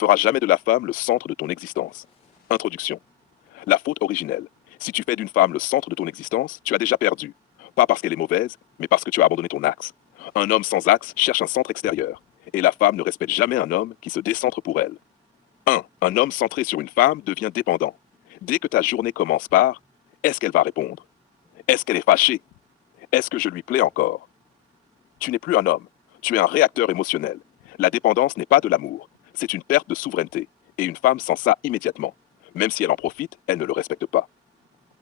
feras jamais de la femme le centre de ton existence. Introduction. La faute originelle. Si tu fais d'une femme le centre de ton existence, tu as déjà perdu. Pas parce qu'elle est mauvaise, mais parce que tu as abandonné ton axe. Un homme sans axe cherche un centre extérieur. Et la femme ne respecte jamais un homme qui se décentre pour elle. 1. Un homme centré sur une femme devient dépendant. Dès que ta journée commence par est-ce qu'elle va répondre? Est-ce qu'elle est fâchée? Est-ce que je lui plais encore? Tu n'es plus un homme. Tu es un réacteur émotionnel. La dépendance n'est pas de l'amour. C'est une perte de souveraineté. Et une femme sent ça immédiatement. Même si elle en profite, elle ne le respecte pas.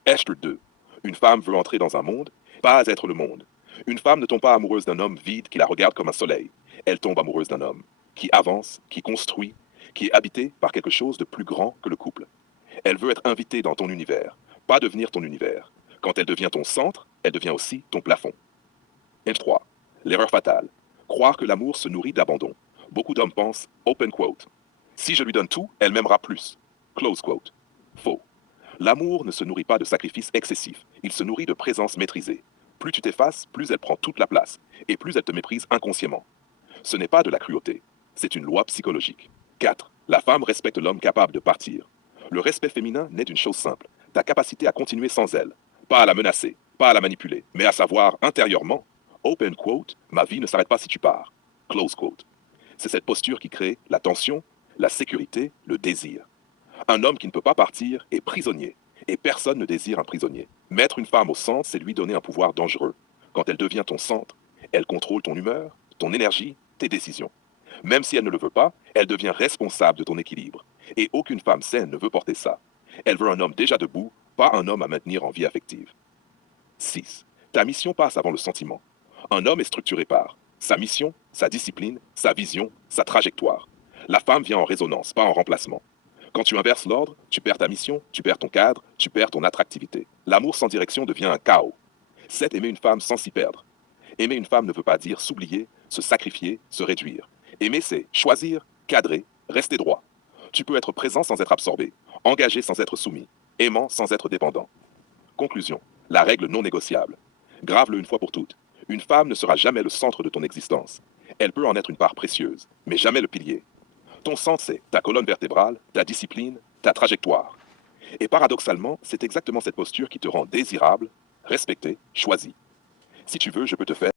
Esther 2. Une femme veut entrer dans un monde, pas être le monde. Une femme ne tombe pas amoureuse d'un homme vide qui la regarde comme un soleil. Elle tombe amoureuse d'un homme qui avance, qui construit, qui est habité par quelque chose de plus grand que le couple. Elle veut être invitée dans ton univers, pas devenir ton univers. Quand elle devient ton centre, elle devient aussi ton plafond. N3. L'erreur fatale. Croire que l'amour se nourrit d'abandon. Beaucoup d'hommes pensent, open quote, si je lui donne tout, elle m'aimera plus. Close quote. Faux. L'amour ne se nourrit pas de sacrifices excessifs, il se nourrit de présence maîtrisée. Plus tu t'effaces, plus elle prend toute la place, et plus elle te méprise inconsciemment. Ce n'est pas de la cruauté, c'est une loi psychologique. 4. La femme respecte l'homme capable de partir. Le respect féminin n'est d'une chose simple, ta capacité à continuer sans elle. Pas à la menacer, pas à la manipuler, mais à savoir intérieurement, open quote, ma vie ne s'arrête pas si tu pars. Close quote. C'est cette posture qui crée la tension, la sécurité, le désir. Un homme qui ne peut pas partir est prisonnier, et personne ne désire un prisonnier. Mettre une femme au centre, c'est lui donner un pouvoir dangereux. Quand elle devient ton centre, elle contrôle ton humeur, ton énergie, tes décisions. Même si elle ne le veut pas, elle devient responsable de ton équilibre. Et aucune femme saine ne veut porter ça. Elle veut un homme déjà debout, pas un homme à maintenir en vie affective. 6. Ta mission passe avant le sentiment. Un homme est structuré par sa mission, sa discipline, sa vision, sa trajectoire. La femme vient en résonance, pas en remplacement. Quand tu inverses l'ordre, tu perds ta mission, tu perds ton cadre, tu perds ton attractivité. L'amour sans direction devient un chaos. 7. Aimer une femme sans s'y perdre. Aimer une femme ne veut pas dire s'oublier, se sacrifier, se réduire. Aimer, c'est choisir, cadrer, rester droit. Tu peux être présent sans être absorbé, engagé sans être soumis, aimant sans être dépendant. Conclusion. La règle non négociable. Grave-le une fois pour toutes. Une femme ne sera jamais le centre de ton existence. Elle peut en être une part précieuse, mais jamais le pilier. Ton centre, c'est ta colonne vertébrale, ta discipline, ta trajectoire. Et paradoxalement, c'est exactement cette posture qui te rend désirable, respecté, choisi. Si tu veux, je peux te faire